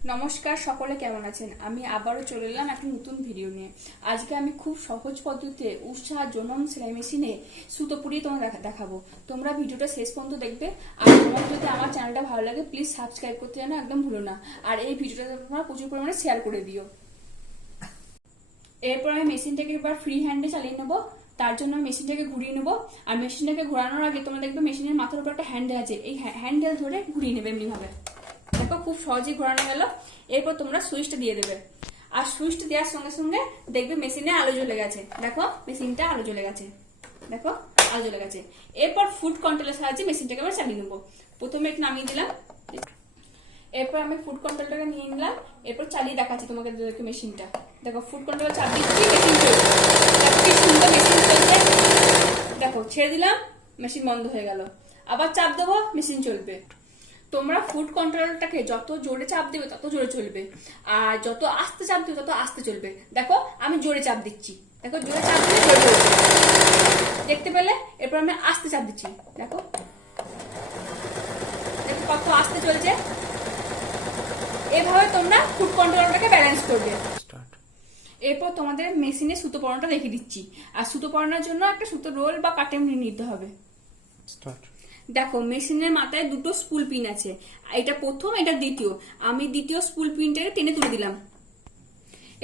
নমস্কার, সকলে কেমন আছেন? আমি আবারও চলে এলাম একটা নতুন ভিডিও নিয়ে। আজকে আমি খুব সহজ পদ্ধতিতে উৎসাহ জনম সেলাই মেশিনে সুতো পুড়িয়ে তোমার দেখাবো। তোমরা ভিডিওটা শেষ পর্যন্ত দেখবে। আর তোমার যদি আমার চ্যানেলটা ভালো লাগে প্লিজ সাবস্ক্রাইব করতে যেন একদম ভুলো না। আর এই ভিডিওটা তোমরা প্রচুর পরিমাণে শেয়ার করে দিও। এরপর আমি মেশিনটাকে এবার ফ্রি হ্যান্ডে চালিয়ে নেব। তার জন্য আমি মেশিনটাকে ঘুরিয়ে নেব। আর মেশিনটাকে ঘোরানোর আগে তোমরা দেখবে মেশিনের মাথার উপর একটা হ্যান্ডেল আছে। এই হ্যান্ডেল ধরে ঘুরিয়ে নেবে এমনি ভাবে দেখো খুব সহজেই ঘোরানো গেল। এরপর তোমরা সুইচটা দিয়ে দেবে। আর সুইচটা দেওয়ার সঙ্গে সঙ্গে দেখবে মেশিনে আলো জ্বলে গেছে। দেখো, মেশিনটা আলো জ্বলে গেছে। দেখো, আলো জ্বলে গেছে। এরপর ফুড কন্ট্রোলের সাহায্যে মেশিনটাকে আমরা চালিয়ে নেব। প্রথমে একটু নামিয়ে দিলাম। এরপর আমি ফুড কন্ট্রোলটাকে নিয়ে নিলাম। এরপর চালিয়ে দেখাচ্ছি তোমাকে দেখো মেশিনটা। দেখো ফুড কন্ট্রোল চাপ দিচ্ছি মেশিন চলছে। মেশিন চলছে। দেখো, ছেড়ে দিলাম মেশিন বন্ধ হয়ে গেল। আবার চাপ দেবো মেশিন চলবে। তোমরা ফুড কন্ট্রোলটাকে যত জোরে চাপ দেবে তত জোরে চলবে। আর যত আস্তে চাপ দেবে তত আস্তে চলবে। দেখো আমি জোরে চাপ দিচ্ছি। দেখো জোরে চাপ দিলে জোরে চলবে। দেখতে পেলে? এরপর আমি আস্তে চাপ দিচ্ছি। দেখো। দেখো কত আস্তে চলছে। এভাবে তোমরা ফুড কন্ট্রোলটাকে ব্যালেন্স করবে। এরপর তোমাদের মেশিনে সুতো পরানোটা রেখে দিচ্ছি। আর সুতো পরানোর জন্য একটা সুতো রোল বা কাটেম নিয়ে নিতে হবে। স্টার্ট দেখো, মেশিনের মাথায় দুটো স্পুল পিন আছে। এটা প্রথম, এটা দ্বিতীয়। আমি দ্বিতীয় স্পুল পিনটাকে টেনে তুলে দিলাম।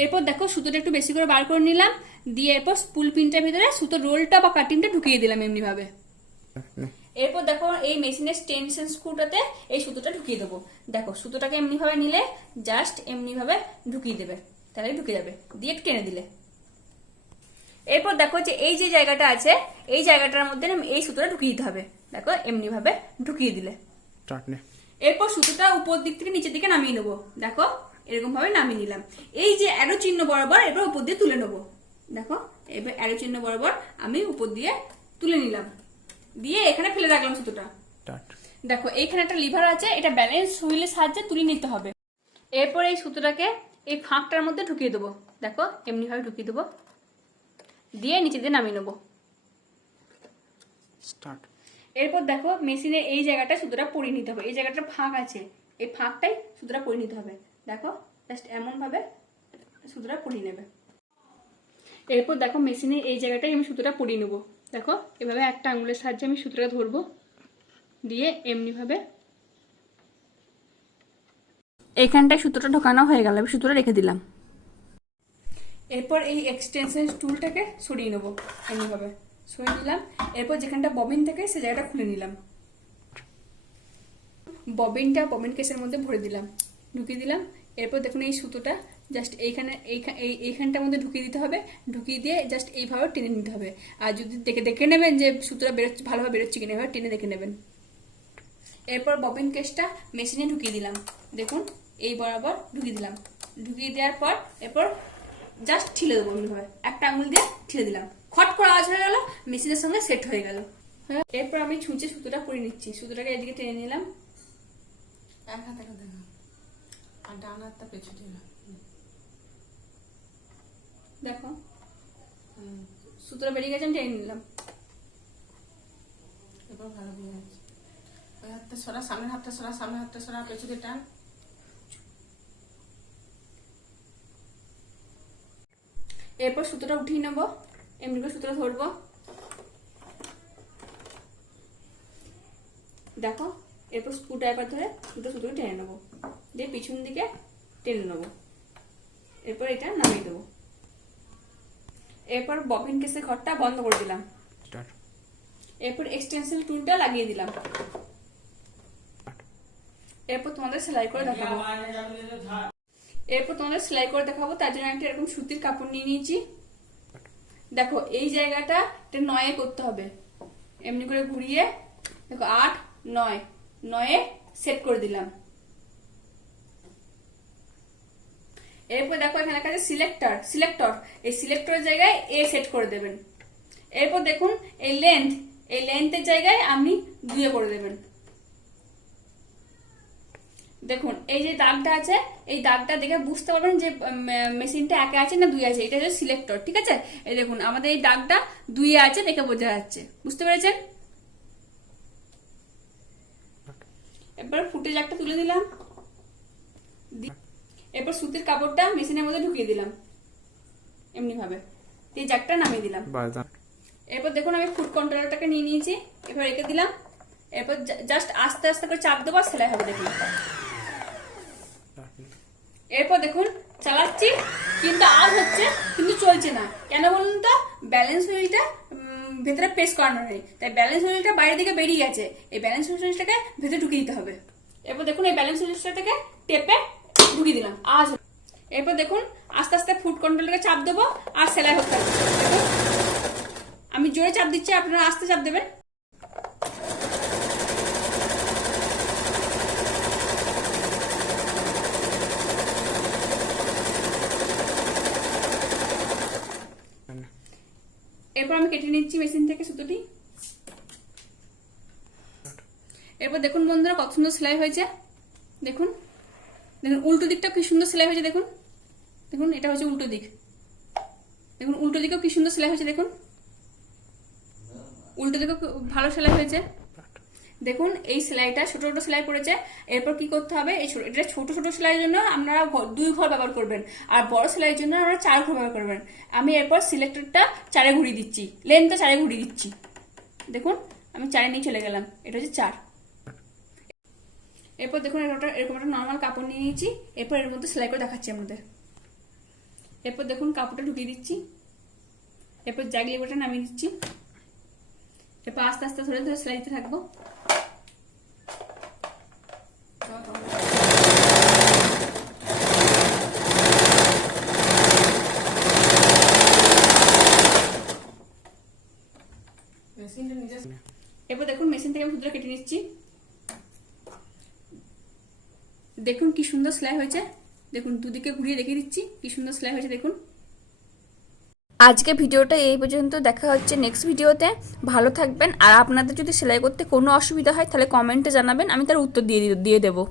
এরপর দেখো, সুতোটা একটু বেশি করে বার করে নিলাম। দিয়ে এরপর স্পুল পিনটার ভিতরে সুতো রোলটা বা কাটিংটা ঢুকিয়ে দিলাম এমনি ভাবে এরপর দেখো, এই মেশিনের টেনশন স্ক্রুটাতে এই সুতোটা ঢুকিয়ে দেবো। দেখো, সুতোটাকে এমনি ভাবে নিলে জাস্ট এমনি ভাবে ঢুকিয়ে দেবে। তাহলে ঢুকে যাবে। দিয়ে টেনে দিলে। এরপর দেখো যে এই যে জায়গাটা আছে, এই জায়গাটার মধ্যে এই সুতোটা ঢুকিয়ে দিতে হবে। দেখো এমনি ভাবে ঢুকিয়ে দিলে। স্টার্ট নে। এরপর সুতোটা উপর দিক থেকে নিচের দিকে নামিয়ে নেব। দেখো এরকম ভাবে নামিয়ে নিলাম। এই যে অ্যারো চিহ্ন বরাবর এরপর উপর দিয়ে তুলে নেব। দেখো এবার অ্যারো চিহ্ন বরাবর আমি উপর দিয়ে তুলে নিলাম। দিয়ে এখানে ফেলে রাখলাম সুতোটা। দেখো এইখানে একটা লিভার আছে এটা ব্যালেন্স হুইলের সাহায্যে তুলে নিতে হবে। এরপর এই সুতোটাকে এই ফাঁকটার মধ্যে ঢুকিয়ে দেবো। দেখো এমনি ভাবে ঢুকিয়ে দেবো। দিয়ে নিচে দিয়ে নামিয়ে নেব। স্টার্ট। এরপর দেখো মেশিনের এই জায়গাটা সুতোটা পরিয়ে নিতে হবে। এই জায়গাটা ফাঁক আছে। এই ফাঁকটাই সুতোটা পরিয়ে নিতে হবে। দেখো জাস্ট এমন ভাবে সুতোটা পরিয়ে নেবে। এরপর দেখো মেশিনের এই জায়গাটাই আমি সুতোটা পরিয়ে নেব। দেখো, এভাবে একটা আঙুলের সাহায্যে আমি সুতোটা ধরবো। দিয়ে এমনি ভাবে এইখানটায় সুতোটা ঢোকানো হয়ে গেল আমি সুতোটা রেখে দিলাম। এরপর এই এক্সটেনশন টুলটাকে সরিয়ে নেব এমনিভাবে। সরিয়ে নিলাম। এরপর যেখানটা ববিন থাকে, সে জায়গাটা খুলে নিলাম। ববিনটা ববিন কেসের মধ্যে ভরে দিলাম, ঢুকিয়ে দিলাম। এরপর দেখুন এই সুতোটা জাস্ট এইখানে, এইখা- এই, এইখানটার মধ্যে ঢুকিয়ে দিতে হবে। ঢুকিয়ে দিয়ে জাস্ট এইভাবে টেনে নিতে হবে। আর যদি দেখে দেখে নেবেন যে সুতোটা বেরোচ্ছে, ভালোভাবে বেরোচ্ছে কিনা, এভাবে টেনে দেখে নেবেন। এরপর ববিন কেসটা মেশিনে ঢুকিয়ে দিলাম। দেখুন, এই বরাবর ঢুকিয়ে দিলাম। ঢুকিয়ে দেওয়ার পর, এরপর জাস্ট ঠিলে দেবো এমনিভাবে একটা আঙুল দিয়ে ঠিলে দিলাম। খট করে আওয়াজ হয়ে গেল মেশিনের সঙ্গে সেট হয়ে গেল। হ্যাঁ এরপর আমি ছুঁচে সুতোটা পরে নিচ্ছি। সুতোটাকে এদিকে টেনে নিলাম। এক হাতে করে দেখো। আর ডান হাতটা পেছনে দেখো। সুতোটা বেরিয়ে গেছে আমি টেনে নিলাম। এবার ভালো হয়ে যাচ্ছে ওই হাতটা সরা সামনের হাতটা সরা সামনের হাতটা সরা পেছনে টান। এরপর সুতোটা উঠিয়ে নেব। এমনি করে সুতোটা ধরবো দেখো এরপর স্ক্রু ড্রাইভার ধরে দুটো সুতো টেনে নেব। দিয়ে পিছন দিকে টেনে নেব। এরপর এটা নামিয়ে দেবো। এরপর ববিন কেসের ঘরটা বন্ধ করে দিলাম। এরপর এক্সটেনশন টুলটা লাগিয়ে দিলাম। এরপর তোমাদের সেলাই করে দেখাবো। এরপর তোমাদের সেলাই করে দেখাবো তার জন্য একটা এরকম সুতির কাপড় নিয়ে নিয়েছি। দেখো, এই জায়গাটা নয়ে করতে হবে। এমনি করে ঘুরিয়ে, দেখো, আট, নয়। নয়ে সেট করে দিলাম। এরপর দেখো, এখানে কাছে সিলেক্টর সিলেক্টর এই সিলেক্টরের জায়গায় এ সেট করে দেবেন। এরপর দেখুন, এই লেন্থ এই লেন্থের জায়গায় আপনি দুয়ে করে দেবেন। দেখুন এই যে দাগটা আছে এই দাগটা দেখে বুঝতে পারবেন যে মেশিনটা একে আছে না দুই আছে এটা হচ্ছে সিলেক্টর ঠিক আছে? এই দেখুন আমাদের এই দাগটা দুই আছে দেখে বোঝা যাচ্ছে বুঝতে পেরেছেন? এবার ফুটেজ একটা তুলে দিলাম। এরপর সুতির কাপড়টা মেশিনের মধ্যে ঢুকিয়ে দিলাম এমনি ভাবে দিয়ে জ্যাকটা নামিয়ে দিলাম। এরপর দেখুন আমি ফুড কন্ট্রোলারটাকে নিয়ে নিয়েছি এবার রেখে দিলাম। এরপর জাস্ট আস্তে আস্তে করে চাপ দেবো আর সেলাই হবে দেখুন। এরপর দেখুন, চালাচ্ছি, কিন্তু আজ হচ্ছে, কিন্তু চলছে না। কেন বলুন তো? ব্যালেন্স হুইলটা ভেতরে প্রেস করানো নেই। তাই ব্যালেন্স হুইলটা বাইরের দিকে বেরিয়ে গেছে। এই ব্যালেন্স হুইলটাকে ভেতরে ঢুকিয়ে দিতে হবে। এরপর দেখুন, এই ব্যালেন্স হুইলটাকে টেপে ঢুকিয়ে দিলাম। আজ এরপর দেখুন, আস্তে আস্তে ফুড কন্ট্রোলটাকে চাপ দেবো, আর সেলাই হতে দেখুন, আমি জোরে চাপ দিচ্ছি, আপনারা আস্তে চাপ দেবেন। এরপর আমি কেটে নিচ্ছি মেশিন থেকে সুতোটি। এরপর দেখুন বন্ধুরা, কত সুন্দর সেলাই হয়েছে। দেখুন দেখুন, উল্টো দিকটা কি সুন্দর সেলাই হয়েছে, দেখুন। দেখুন, এটা হচ্ছে উল্টো দিক। দেখুন, উল্টো দিকেও কি সুন্দর সেলাই হয়েছে, দেখুন। উল্টো দিকেও ভালো সেলাই হয়েছে। দেখুন, এই সেলাইটা, ছোট ছোট সেলাই পড়েছে। এরপর কি করতে হবে? এই এটা ছোট ছোট সেলাইয়ের জন্য আপনারা দুই ঘর ব্যবহার করবেন। আর বড় সেলাইয়ের জন্য আপনারা চার ঘর ব্যবহার করবেন। আমি এরপর সিলেক্টরটা চারে ঘুরিয়ে দিচ্ছি। লেনটা চারে ঘুরিয়ে দিচ্ছি। দেখুন, আমি চারে নিয়ে চলে গেলাম। এটা হচ্ছে চার। এরপর দেখুন, এরকম একটা নর্মাল কাপড় নিয়ে নিয়েছি। এরপর এর মধ্যে সেলাই করে দেখাচ্ছি আপনাদের। এরপর দেখুন, কাপড়টা ঢুকিয়ে দিচ্ছি। এরপর জাগলি লেবারটা নামিয়ে দিচ্ছি। এরপর আস্তে আস্তে ধরে ধরে সেলাই দিতে থাকব মেশিনটা নিজে এরপর দেখুন সুতোটা কেটে নিচ্ছি। দেখুন কি সুন্দর সেলাই হয়েছে। দেখুন, দুদিকে ঘুরিয়ে দেখিয়ে দিচ্ছি, কি সুন্দর সেলাই হয়েছে, দেখুন। আজকে ভিডিওটা এই পর্যন্ত, দেখা হচ্ছে নেক্সট ভিডিওতে। ভালো থাকবেন, আর আপনাদের যদি সেলাই করতে কোনো অসুবিধা হয়, তাহলে কমেন্টে জানাবেন, আমি তার উত্তর দিয়ে দিয়ে দেবো।